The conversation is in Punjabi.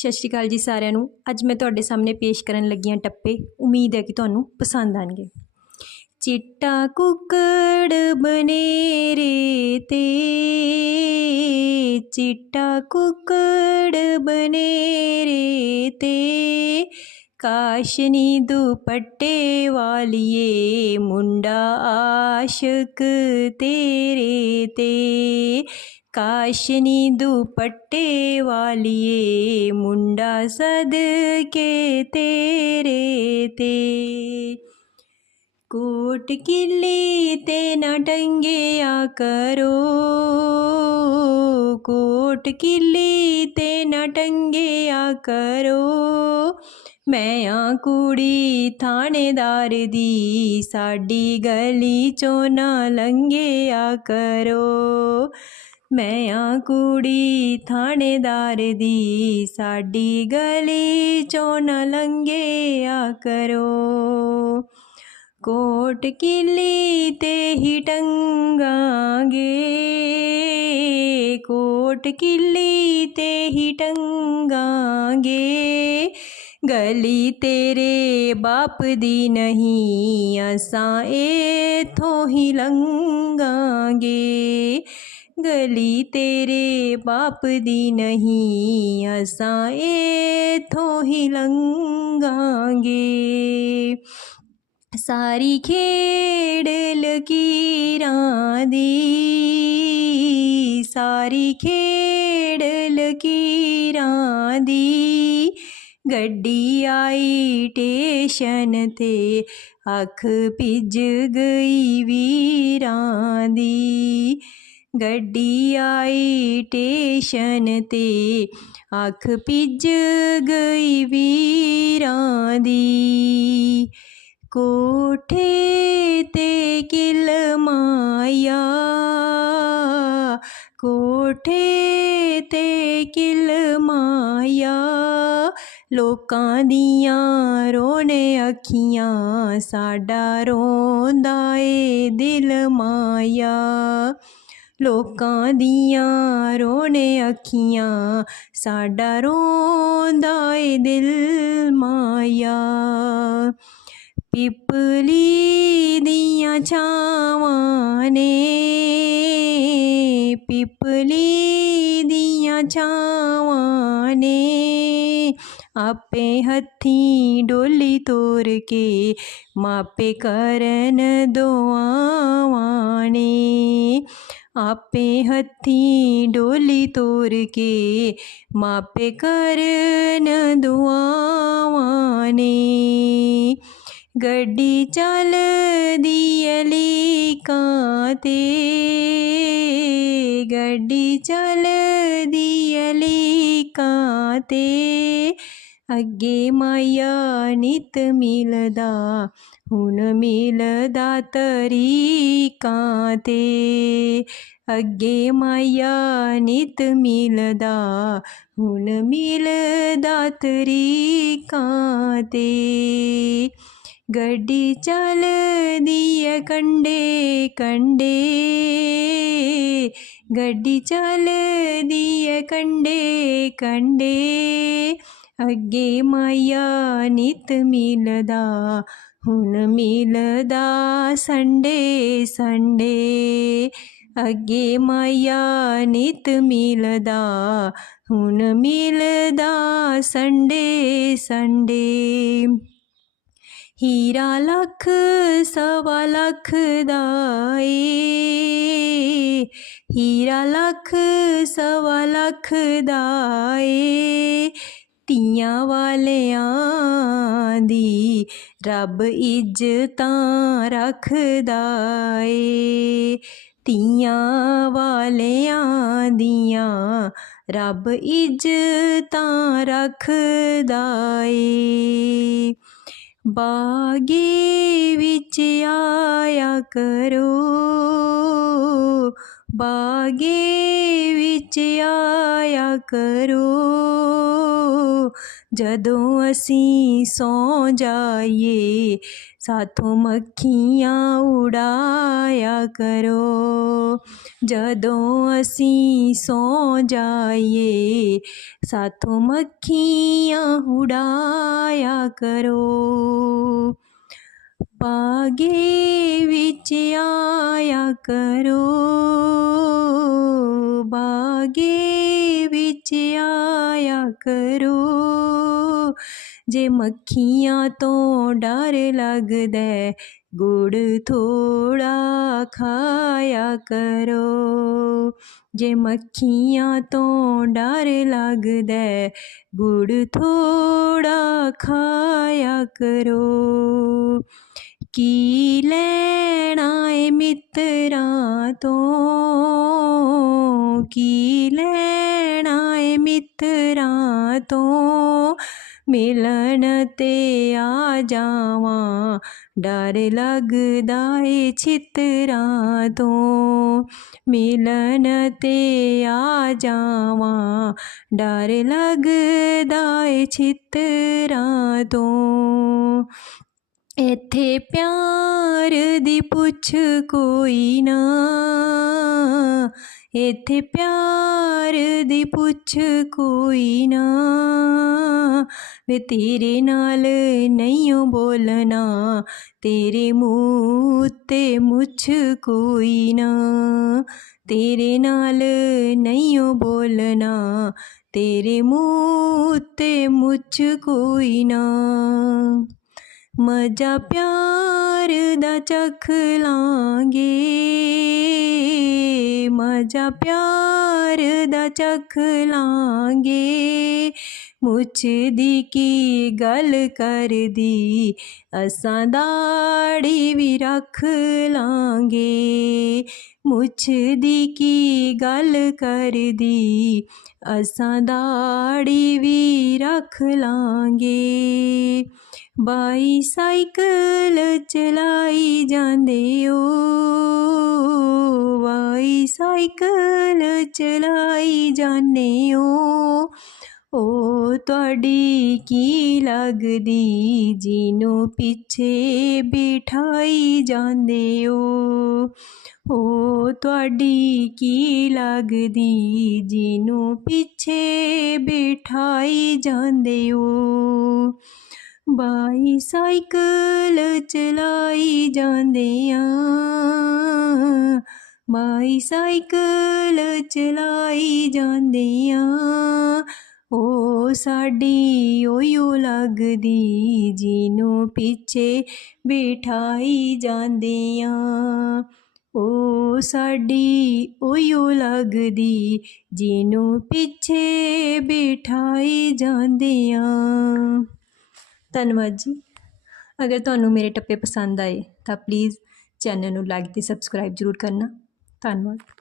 ਸਤਿ ਸ਼੍ਰੀ ਅਕਾਲ ਜੀ ਸਾਰਿਆਂ ਨੂੰ। ਅੱਜ ਮੈਂ ਤੁਹਾਡੇ ਸਾਹਮਣੇ ਪੇਸ਼ ਕਰਨ ਲੱਗੀ ਹਾਂ ਟੱਪੇ। ਉਮੀਦ ਹੈ ਕਿ ਤੁਹਾਨੂੰ ਪਸੰਦ ਆਣਗੇ। ਚਿੱਟਾ ਕੁੱਕੜ ਬਨੇਰੇ ਤੇ, ਚਿੱਟਾ ਕੁੱਕੜ ਬਨੇਰੇ ਤੇ, ਕਾਸ਼ਨੀ ਦੁਪੱਟੇ ਵਾਲੀਏ ਮੁੰਡਾ ਆਸ਼ਕ ਤੇਰੇ ਤੇ ਕਾਸ਼ਨੀ ਦੁਪੱਟੇ ਵਾਲੀਏ ਮੁੰਡਾ ਸਦਕੇ ਤੇਰੇ ਤੇ ਕੋਟ ਕਿੱਲੀ ਤੇ ਨਾ ਟੰਗਿਆ ਕਰੋ ਕੋਟ ਕਿੱਲੀ ਤੇ ਨਾ ਟੰਗਿਆ ਕਰੋ ਮੈਂ ਆ ਕੁੜੀ ਥਾਣੇਦਾਰ ਦੀ ਸਾਡੀ ਗਲੀ ਚੋਂ ਨਾ ਲੰਘਿਆ ਕਰੋ ਮੈਂ ਆ ਕੁੜੀ ਥਾਣੇਦਾਰ ਦੀ, ਸਾਡੀ ਗਲੀ ਚੋਂ ਨਾ ਲੰਘਿਆ ਕਰੋ। ਕੋਟ ਕਿੱਲੀ ਤੇ ਹੀ ਟੰਗਾਂਗੇ, ਕੋਟ ਕਿੱਲੀ ਤੇ ਹੀ ਟੰਗਾਂਗੇ। ਗਲੀ ਤੇਰੇ ਬਾਪ ਦੀ ਨਹੀਂ, ਅਸਾਂ ਏਥੋਂ ਹੀ ਲੰਘਾਂਗੇ। ਗਲੀ ਤੇਰੇ ਬਾਪ ਦੀ ਨਹੀਂ, ਅਸਾਂ ਏਥੋਂ ਹੀ ਲੰਘਾਂਗੇ। ਸਾਰੀ ਖੇਡ ਲਕੀਰਾਂ ਦੀ, ਸਾਰੀ ਖੇਡ ਲਕੀਰਾਂ ਦੀ। ਗੱਡੀ ਆਈ ਟੇਸ਼ਨ ਤੇ, ਅੱਖ ਭਿੱਜ ਗਈ ਵੀਰਾਂ ਦੀ। ਗੱਡੀ ਆਈ ਟੇਸ਼ਨ ਤੇ ਅੱਖ ਭਿੱਜ ਗਈ ਵੀਰਾਂ ਦੀ। ਕੋਠੇ ਤੇ ਕਿਲ ਮਾਇਆ, ਕੋਠੇ ਤੇ ਕਿਲ ਮਾਇਆ, ਲੋਕਾਂ ਦੀਆਂ ਰੋਣੇ ਅੱਖੀਆਂ, ਸਾਡਾ ਰੋਂਦਾ ਏ ਦਿਲ ਮਾਇਆ। ਲੋਕਾਂ ਦੀਆਂ ਰੋਣੇ ਅੱਖੀਆਂ, ਸਾਡਾ ਰੋਂਦਾ ਏ ਦਿਲ ਮਾਇਆ। ਪਿਪਲੀ ਦੀਆਂ ਛਾਵਾਂ ਨੇ, ਪਿਪਲੀ ਦੀਆਂ ਛਾਵਾਂ ਨੇ। ਆਪੇ ਹੱਥੀਂ ਡੋਲੀ ਤੋਰ ਕੇ, ਮਾਪੇ ਕਰਨ ਦੁਆਵਾਂ ਨੇ। ਆਪੇ ਹੱਥੀਂ ਡੋਲੀ ਤੋਰ ਕੇ ਮਾਪੇ ਕਰਨ ਦੁਆਵਾਂ ਨੇ। ਗੱਡੀ ਚੱਲਦੀ ਅਲੀਕਾਂ ਤੇ, ਗੱਡੀ ਚੱਲਦੀ ਅਲੀਕਾਂ ਤੇ। अग्गे माया नित मिलदा हुन मिलदा तरी कांते। अग्गे माया नित मिलदा हुन मिलदा तरी कांते। गड्डी चल गी कंडे कंडे गड्डी चल लय कंडे कंडे। ਅੱਗੇ ਮਾਇਆ ਨਿਤ ਮਿਲਦਾ, ਹੁਣ ਮਿਲਦਾ ਸੰਡੇ ਸੰਡੇ। ਅੱਗੇ ਮਾਇਆ ਨਿਤ ਮਿਲਦਾ, ਹੁਣ ਮਿਲਦਾ ਸੰਡੇ ਸੰਡੇ। ਹੀਰਾ ਲੱਖ, ਸਵਾ ਲੱਖ ਦਾ ਏ। ਹੀਰਾ ਲੱਖ, ਸਵਾ ਲੱਖ ਦਾ ਏ। ਤੀਆਂ ਵਾਲਿਆਂ ਦੀ ਰੱਬ ਇੱਜ਼ਤਾਂ ਰੱਖਦਾ ਏ। ਤੀਆਂ ਵਾਲਿਆਂ ਦੀਆਂ ਰੱਬ ਇੱਜ਼ਤਾਂ ਰੱਖਦਾ ਏ। ਬਾਗੇ ਵਿੱਚ ਆਇਆ ਕਰੋ। ਬਾਗੇ ਵਿੱਚ ਆਇਆ ਕਰੋ। ਜਦੋਂ ਅਸੀਂ ਸੌ ਜਾਈਏ, ਸਾਥੋਂ ਮੱਖੀਆਂ ਉਡਾਇਆ ਕਰੋ। ਜਦੋਂ ਅਸੀਂ ਸੌ ਜਾਈਏ, ਸਾਥੋਂ ਮੱਖੀਆਂ ਉਡਾਇਆ ਕਰੋ। ਬਾਗੇ ਵਿੱਚ ਆਇਆ ਕਰੋ। ਬਾਗੇ ਵਿੱਚ ਆਇਆ ਕਰੋ। ਜੇ ਮੱਖੀਆਂ ਤੋਂ ਡਰ ਲੱਗਦਾ ਗੁੜ ਥੋੜਾ ਖਾਇਆ ਕਰੋ। ਜੇ ਮੱਖੀਆਂ ਤੋਂ ਡਰ ਲੱਗਦਾ ਗੁੜ ਥੋੜਾ ਖਾਇਆ ਕਰੋ। ਕੀ ਲੈਣਾ ਏ ਮਿੱਤਰਾਂ ਤੋਂ? ਕੀ ਲੈਣਾ ਏ ਮਿੱਤਰਾਂ ਤੋਂ? ਮਿਲਣ ਤੇ ਆ ਜਾਵਾਂ, ਡਰ ਲੱਗਦਾ ਏ ਛਿੱਤਰਾਂ ਤੋਂ। ਮਿਲਣ ਤੇ ਆ ਜਾਵਾਂ, ਡਰ ਲੱਗਦਾ ਏ ਛਿੱਤਰਾਂ ਤੋਂ। ਇੱਥੇ ਪਿਆਰ ਦੀ ਪੁੱਛ ਕੋਈ ਨਾ। ਇੱਥੇ ਪਿਆਰ ਦੀ ਪੁੱਛ ਕੋਈ ਨਾ। ਵੇ ਤੇਰੇ ਨਾਲ ਨਹੀਂ ਬੋਲਣਾ, ਤੇਰੇ ਮੂੰਹ ਤੇ ਮੁੱਛ ਕੋਈ ਨਾ। ਤੇਰੇ ਨਾਲ ਨਹੀਂ ਬੋਲਣਾ, ਤੇਰੇ ਮੂੰਹ ਤੇ ਮੁੱਛ ਕੋਈ ਨਾ। ਮਜ਼ਾ ਪਿਆਰ ਦਾ ਚਖ ਲਾਂਗੇ। ਮਜ਼ਾ ਪਿਆਰ ਦਾ ਚੱਖ ਲਾਂਗੇ। ਮੁੱਛ ਦੀ ਕੀ ਗੱਲ ਕਰਦੀ? ਅਸਾਂ ਦਾੜੀ ਵੀ ਰੱਖ ਲਾਂਗੇ। ਮੁੱਛਦੀ ਕੀ ਗੱਲ ਕਰਦੀ? ਅਸਾਂ ਦਾੜੀ ਵੀ ਰੱਖ ਲਾਂਗੇ। ਬਾਈ ਸਾਈਕਲ ਚਲਾਈ ਜਾਂਦੇ ਓ। ਸਾਈਕਲ ਚਲਾਈ ਜਾਂਦੇ ਓ ਓ ਤੁਹਾਡੀ ਕੀ ਲੱਗਦੀ? ਜਿਹਨੂੰ ਪਿੱਛੇ ਬਿਠਾਈ ਜਾਂਦੇ ਓ ਉਹ ਤੁਹਾਡੀ ਕੀ ਲੱਗਦੀ? ਜਿਹਨੂੰ ਪਿੱਛੇ ਬਿਠਾਈ ਜਾਂਦੇ ਓ ਬਾਈ ਸਾਈਕਲ ਚਲਾਈ ਜਾਂਦੇ ਆ। ਬਾਈ ਸਾਈਕਲ ਚਲਾਈ ਜਾਂਦੇ ਆ ਓ ਸਾਡੀ ਓਯੋ ਲੱਗਦੀ ਜਿਹਨੂੰ ਪਿੱਛੇ ਬਿਠਾਈ ਜਾਂਦੇ ਆ ਓ ਸਾਡੀ ਓਯੋ ਲੱਗਦੀ ਜਿਹਨੂੰ ਪਿੱਛੇ ਬਿਠਾਈ ਜਾਂਦੇ ਆ ਧੰਨਵਾਦ ਜੀ। ਅਗਰ ਤੁਹਾਨੂੰ ਮੇਰੇ ਟੱਪੇ ਪਸੰਦ ਆਏ ਤਾਂ ਪਲੀਜ਼ ਚੈਨਲ ਨੂੰ ਲਾਈਕ ਤੇ ਸਬਸਕ੍ਰਾਈਬ ਜ਼ਰੂਰ ਕਰਨਾ। ਧੰਨਵਾਦ